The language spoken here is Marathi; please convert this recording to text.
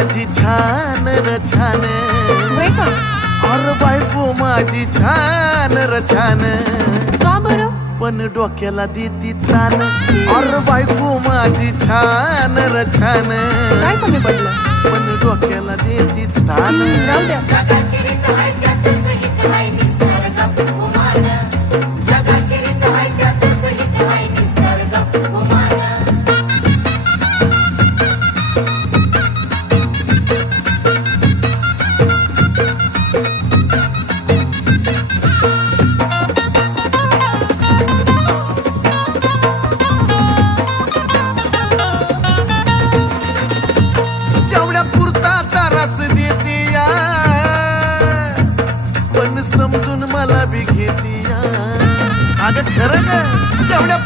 माझी छान र छान, होय का? अरे बायको माझी छान र छान, का बरं? पण डोक्याला देती तान. अरे बायको माझी छान र छान, काय कमी पडलं? पण डोक्याला देती तान. राहू द्या. तेवढ्या पुरता तारास देती या, पण समजून मला बी घेती या. अगं खरं ग, तेवढ्या